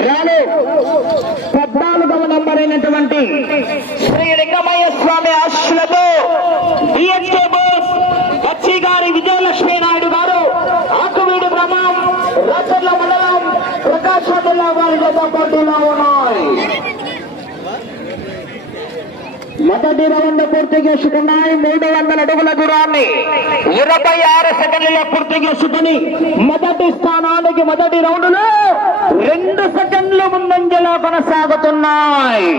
రాను పద్నాలుగవ నంబర్ అయినటువంటి శ్రీ లింగమయ్య స్వామి ఆశులతో డిఎస్కే బోస్ బచ్చి గారి విజయలక్ష్మీ నాయుడు గారు ఆకువీడు గ్రామం రాచర్ల మండలం ప్రకాశం జిల్లా వారి జత పోటీలో ఉన్నాయి. మొదటి రౌండ్ పూర్తి చేసుకున్నాయి మూడు వందల అడుగుల దూరాన్ని ఇరవై ఆరు సెకండ్లలో పూర్తి చేసుకుని మొదటి స్థానానికి మొదటి రౌండ్లో రెండు సెకండ్లు ముందంజలో కొనసాగుతున్నాయి.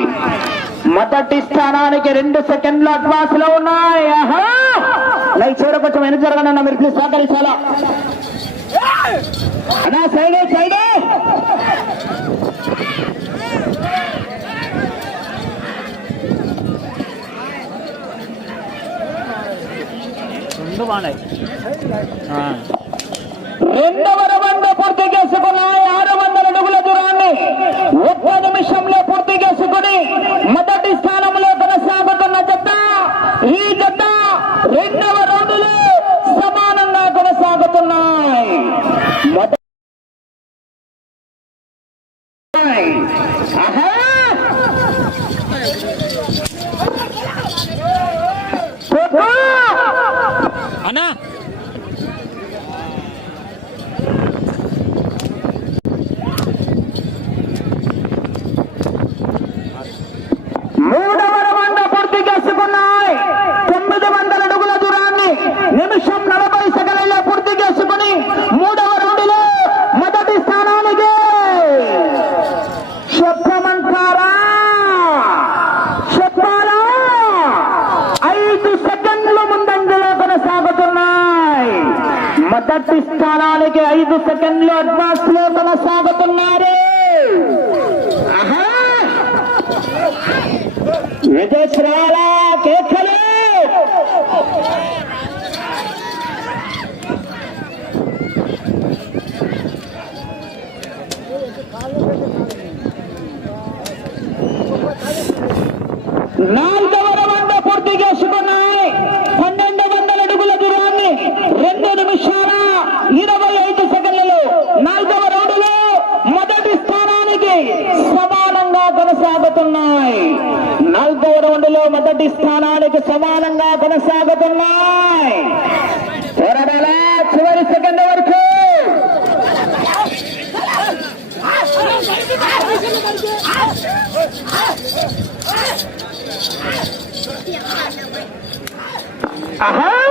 మొదటి స్థానానికి రెండు సెకండ్లు అడ్వాన్స్లో ఉన్నాయి లైక్ చివర కొంచెం వెనక జరగనన్నా మీరు ప్లీజ్ సహకరించాలా అన్నా సైడే సైడే! రెండవ రౌండ్ పూర్తి చేసుకున్నాయి? దూరాన్ని ఒక్క నిమిషంలో పూర్తి చేసుకుని మొదటి స్థానంలో కొనసాగుతున్న జత ఈ జత రెండవ రౌండ్లో సమానంగా కొనసాగుతున్నాయి మొదటి ఆహా! కొట్టు! అన్నా మూడవ రౌండ్ పూర్తి చేసుకున్నాయి తొమ్మిది వందల అడుగుల దూరాన్ని నిమిషం నలభై సెకండ్లలో పూర్తి చేసుకుని మూడవ రౌండ్లో మొదటి స్థానానికి చెప్పమంటారా చెప్పాలా ఐదు సెకండ్లు ముందంజలో కొనసాగుతున్నాయి మొదటి స్థానానికి ఐదు సెకండ్లు అడ్వాన్స్లో కొనసాగుతున్నారు ఆహా విజయశ్రాల కేకలు నాలుగవ రౌండ్ పూర్తి చేసుకున్నాయి పన్నెండు వందల అడుగుల దూరాన్ని రెండు నిమిషాల ఇరవై ఐదు సెకండ్లలో నాలుగవ రౌండ్లో మొదటి స్థానానికి సమానంగా కొనసాగుతున్నాయి నాలుగవ రౌండ్లో మొదటి స్థానానికి సమానంగా కొనసాగుతున్నాయి. చివరి సెకండ్ వరకు. ఆహా!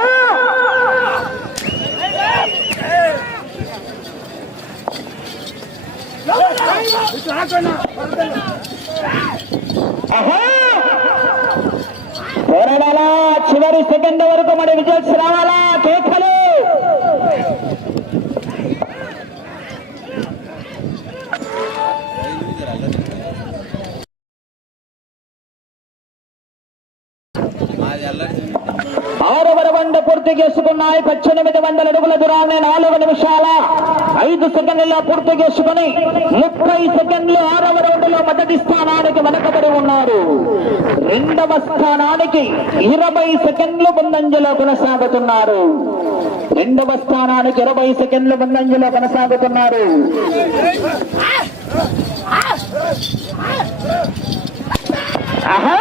చివరి సెకండ్ వరకు మరి విజయస్ రావాలా కేక్ మాది అల్లరి ఆరవ రౌండ్ పూర్తి చేసుకున్నాయి పద్దెనిమిది వందల అడుగుల దూరాన్ని నాలుగు నిమిషాల ఐదు సెకండ్లలో పూర్తి చేసుకుని ముప్పై సెకండ్లు ఆరవ రౌండ్లో మొదటి స్థానానికి వెనకబడి ఉన్నారు. రెండవ స్థానానికి ఇరవై సెకండ్లు ముందంజలో కొనసాగుతున్నారు. రెండవ స్థానానికి ఇరవై సెకండ్లు ముందంజలో కొనసాగుతున్నారు. ఆహా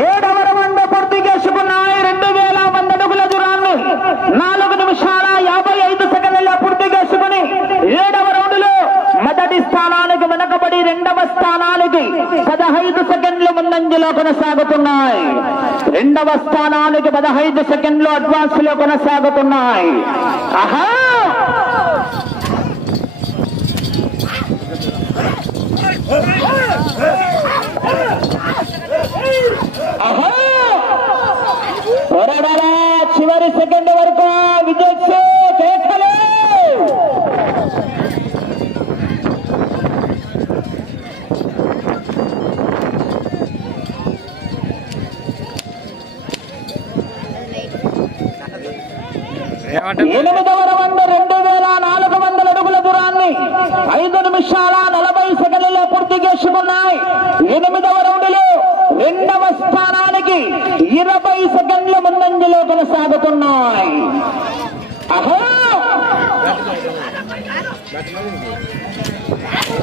ఏడవ రౌండ్ పూర్తి చేసుకున్నాయి రెండు వేల వంద అడుగుల దూరాన్ని నాలుగు నిమిషాల యాభై ఐదు సెకండ్లలో పూర్తి చేసుకుని ఏడవ రౌండ్లో మొదటి స్థానానికి పదహైదు సెకండ్లు ముందంజలో కొనసాగుతున్నాయి. రెండవ స్థానానికి పదహైదు సెకండ్లు అడ్వాన్స్లో కొనసాగుతున్నాయి. ఆహా స్థానానికి ఇరవై సెకండ్ల ముందంజలో కొనసాగుతున్నాయి. అహో!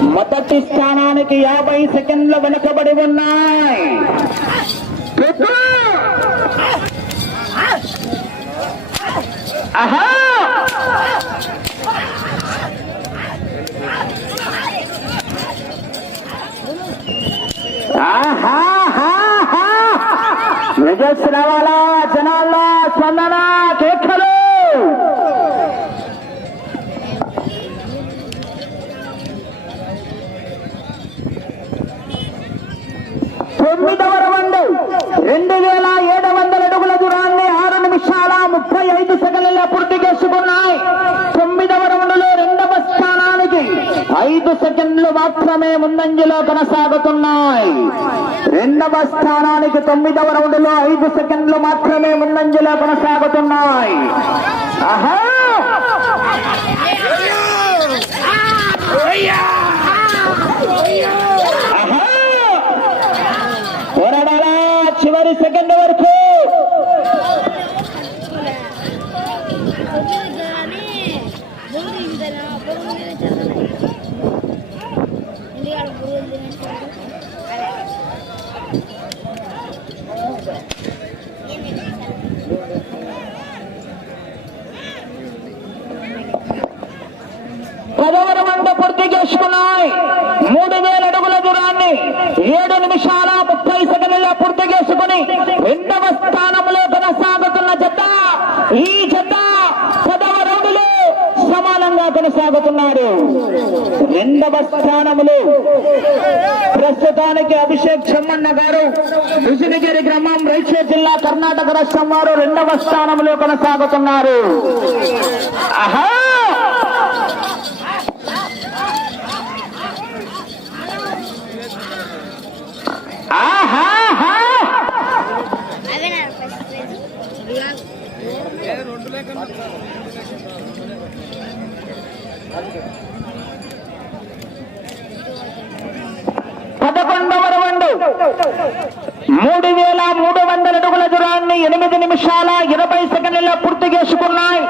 మొదటి స్థానానికి యాభై సెకండ్లు వెనుకబడి ఉన్నాయి. ఆహా! రిజల్ట్స్ రావాలా జనాల్లో స్పందన కేకలు. తొమ్మిదవ రౌండ్ రెండు వేల ఏడు వందల అడుగుల దూరాన్ని ఆరు నిమిషాల ముప్పై ఐదు సెకండ్లలో పూర్తి చేసుకున్నాయి తొమ్మిదవ రౌండ్లో రెండవ స్థానానికి ఐదు సెకండ్లు మాత్రమే ముందంజలో కొనసాగుతున్నాయి. రెండవ స్థానానికి తొమ్మిదవ రౌండ్లో ఐదు సెకండ్లు మాత్రమే ముందంజలో కొనసాగుతున్నాయి. ఆహా! చివరి సెకండ్ వరకు పదవర వంద పూర్తి చేసుకున్నాయి. మూడు వేల అడుగుల దూరాన్ని ఏడు నిమిషాల ముప్పై సెకండ్ల పూర్తి చేసుకుని రెండవ స్థానంలో కొనసాగుతున్న జత ఈ జత పదవ రౌండ్లో సమానంగా కొనసాగుతున్నారు రెండవ స్థానములు. ప్రస్తుతానికి అభిషేక్ చెమ్మన్న గారు విజయగిరి గ్రామం రైచూర్ జిల్లా కర్ణాటక రాష్ట్రం వారు రెండవ స్థానంలో కొనసాగుతున్నారు. ఆహా! ఆహాహా నా ఫస్ట్ ప్రైజ్ పదకొండవ రౌండ్ మూడు వేల మూడు వందల అడుగుల దూరాన్ని ఎనిమిది నిమిషాల ఇరవై సెకండ్లలో పూర్తి చేసుకున్నాయి.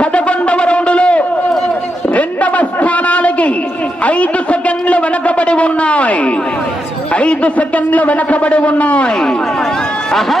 పదకొండవ రౌండ్లో రెండవ స్థానానికి ఐదు సెకండ్లు వెనకబడి ఉన్నాయి. ఐదు సెకండ్లు వెనకబడి ఉన్నాయి. ఆహా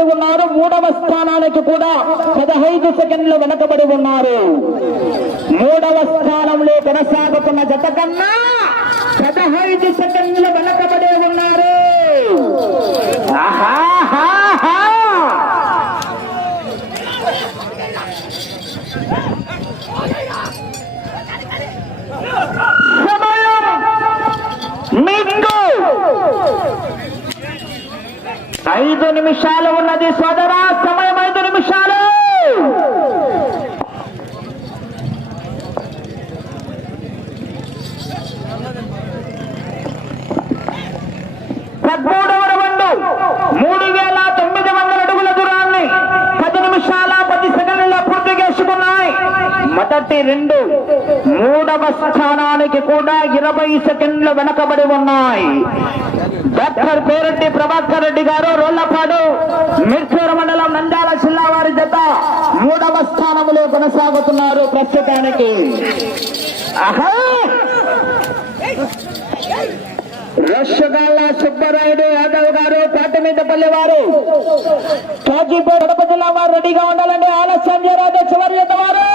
వెనకబడి ఉన్నారు. మూడవ స్థానానికి కూడా పదహైదు సెకండ్లు వెనకబడి ఉన్నారు. మూడవ స్థానంలో కొనసాగుతున్న జత కన్నా పదహైదు సెకండ్లు వెనకబడి ఉన్నారు. ఆహా! ఐదు నిమిషాలు ఉన్నది సోదరా సమయం ఐదు నిమిషాలు. పద్మూడవ రౌండ్ మూడు వేల తొమ్మిది వందల అడుగుల దూరాన్ని పది నిమిషాల పది సెకండ్ల పూర్తి చేసుకున్నాయి. మొదటి రెండు మూడవ స్థానానికి కూడా ఇరవై సెకండ్లు వెనకబడి ఉన్నాయి. డాక్టర్ పేరెడ్డి ప్రభాకర్ రెడ్డి గారు రోళ్ళపాడు మిర్చూరు మండలం నంద్యాల జిల్లా వారి జత మూడవ స్థానములో కొనసాగుతున్నారు ప్రస్తుతానికి. ఆహా రషగాళ్ళ సుబ్బరాయుడు యాదవ్ గారు పాటమీదపల్లి వారు కాజీపేట కడప జిల్లా వారు రెడీగా ఉండాలండి. ఆలస్యం చేయరాదు చివరి జత వారు.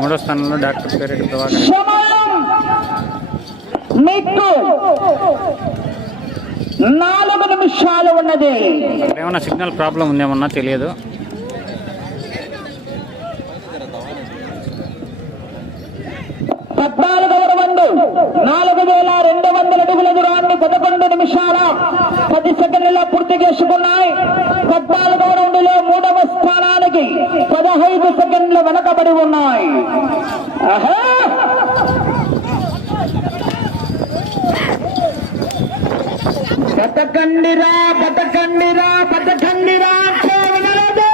మూడో స్థానంలో డాక్టర్ పేరెడ్డి ప్రభాకర్ మీకు నాలుగు నిమిషాలు ఉన్నది. ఏమన్నా సిగ్నల్ ప్రాబ్లం ఉందేమన్నా తెలియదు. పద్నాలుగవ రౌండ్ నాలుగు వేల రెండు వందల అడుగుల దూరాన్ని పదకొండు నిమిషాల పది సెకండ్ల పూర్తి చేసుకున్నాయి. పద్నాలుగవ రౌండ్లో మూడవ స్థానానికి పదహైదు సెకండ్లు వెనకబడి ఉన్నాయి ఆహా! బతకండిరా బతకండిరా బతకండిరా అంటే వినలేదు.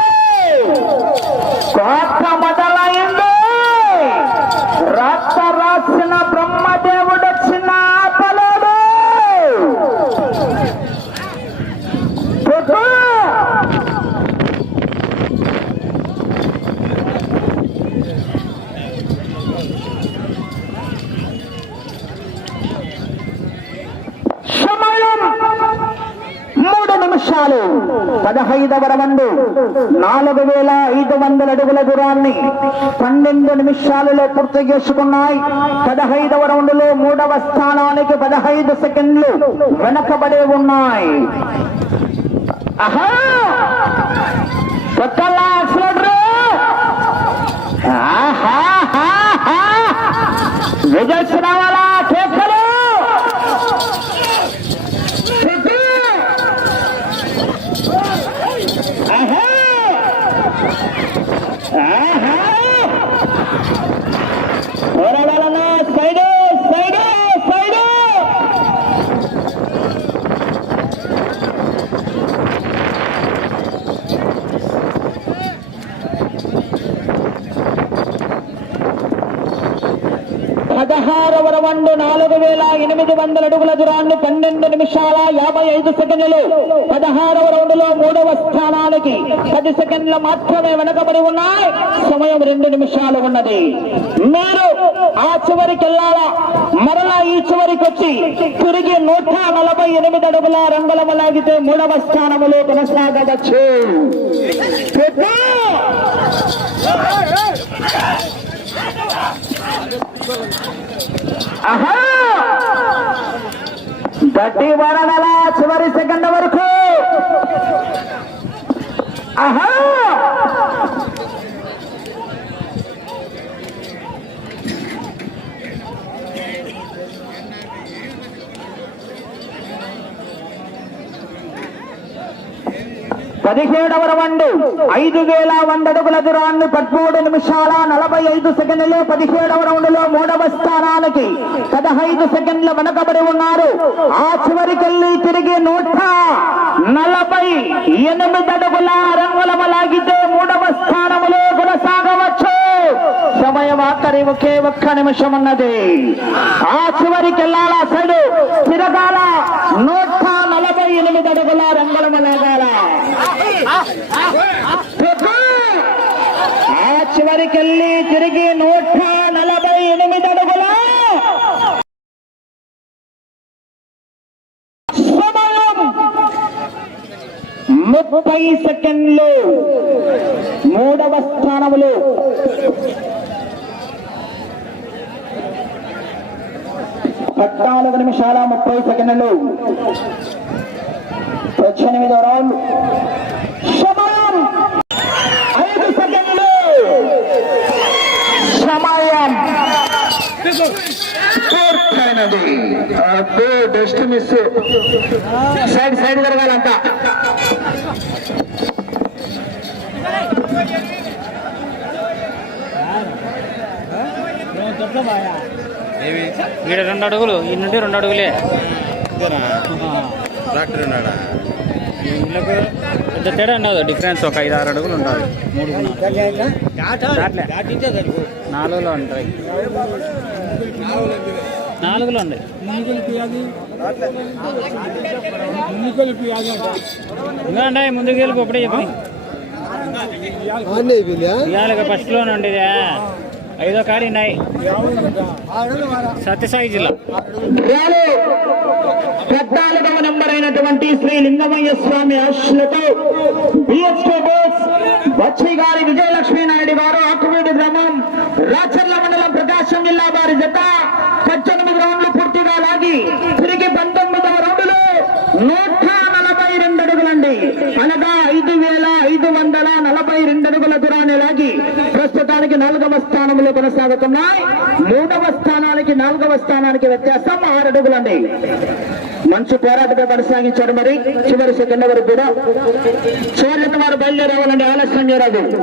పదహైదవ రౌండ్ నాలుగు వేల ఐదు వందల అడుగుల దూరాన్ని పన్నెండు నిమిషాలలో పూర్తి చేసుకున్నాయి పదహైదవ రౌండ్లో మూడవ స్థానానికి పదహైదు సెకండ్లు వెనకబడి ఉన్నాయి ఆహా కొత్తలా యాక్సిలేటరు. ఆహాహాహా. రిజల్ట్స్ ఆహా! ఆహా! పోరాడాలన్నా సైడు సైడు సైడు పదహారవ నాలుగు వేల ఎనిమిది వందల అడుగుల దూరాన్ని పన్నెండు నిమిషాల యాభై ఐదు సెకండ్లు పదహారవ రౌండ్లో మూడవ స్థానానికి పది సెకండ్లు మాత్రమే వెనకబడి ఉన్నాయి సమయం రెండు నిమిషాలు ఉన్నది మీరు ఆ చివరికి వెళ్ళాలా మరలా ఈ చివరికి వచ్చి తిరిగి నూట నలభై ఎనిమిది అడుగుల రంగులము లాగితే మూడవ స్థానములో కొనసాగవచ్చు చెప్పు. ఆహా! గట్టి వరణల చివరి సెకండ్ వరకు. ఆహా! పదిహేడవ రౌండ్. ఐదు వేల వంద అడుగుల దూరాన్ని పదమూడు నిమిషాల నలభై ఐదు సెకండ్లు పదిహేడవ రౌండ్లో మూడవ స్థానానికి పదహైదు సెకండ్ల వెనకబడి ఉన్నారు. ఆ చివరికెళ్ళి తిరిగి నూట నలభై ఎనిమిది అడుగుల రంగులమ లాగితే మూడవ స్థానములో కొనసాగవచ్చు. సమయం ఆఖరి ఒకే ఒక్క నిమిషం ఉన్నది. ఆ చివరికి వెళ్ళాలా సైడు తిరగాల నూట నలభై ఎనిమిది అడుగుల రంగులమ లాగాల ఆ చివరికెళ్ళి తిరిగి నూట నలభై ఎనిమిది అడుగుల ముప్పై సెకండ్లు మూడవ స్థానములు. పద్నాలుగు నిమిషాల ముప్పై సెకండ్లు. పద్దెనిమిదో రౌండ్ సమయం ఐదు సెకండ్లు సమయం అబ్బో డస్ట్ మిస్ సైడ్ సైడ్ జరగాలంట. ఈడ రెండు అడుగులు ఈ నుండి రెండు అడుగులే. ట్రాక్టర్ ఉన్నాడా? వీళ్ళకు పెద్ద తేడా ఉండదు. డిఫరెన్స్ ఒక ఐదు ఆరు అడుగులు ఉంటుంది మూడు. నాలుగులో ఉంటాయి. నాలుగులో ఉన్నాయి. ఇంకా ముందుకు వెళ్ళి ఇప్పుడే చెప్పి. ఇవాళ ఫస్ట్లోనే ఉండేది. ఐదో కాడి ఉన్నాయి. సత్యసాయి జిల్లా పద్నాలుగవ నెంబర్ అయినటువంటి శ్రీ లింగమయ్య స్వామి ఆశలతో బిఎస్కే బోస్ బచ్చి గారి విజయలక్ష్మీ నాయుడు గారు ఆకువీడి గ్రామం రాచర్ల మండలం ప్రకాశం జిల్లా వారి జత పద్దెనిమిది రౌండ్లు పూర్తిగా లాగి తిరిగి పంతొమ్మిదవ రౌండ్లో నూట నలభై రెండు అడుగులండి అనగా ఐదు వేల ఐదు వందల నలభై రెండు అడుగుల దూరాన్ని లాగి ప్రస్తుతానికి నాలుగవ స్థానంలో కొనసాగుతున్నాయి. మూడవ స్థానానికి నాలుగవ స్థానానికి వ్యత్యాసం ఆరడుగులండి. మంచి పోరాటమే కొనసాగించాడు మరి. చివరి సెకండ్ వరకు కూడా. చివరి వారు బయలుదేరావాలండి ఆలస్యం చేయరాదు.